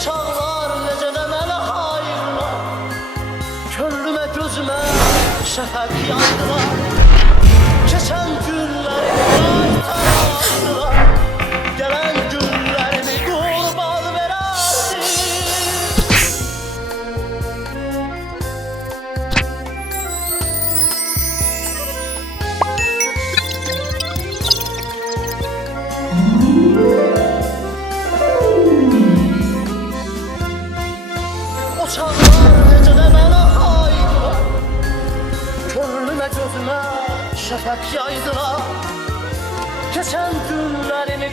çağlar necə də mənə hayırlar, könlümə gözümə şəfəq yaydılar. Keçən günlərimi qaytardılar, gələn günlərimi qurban verərdim. O çağlar necə də mənə hayırlar, könlümə gözümə şəfəq yaydılar. Keçən günlərimi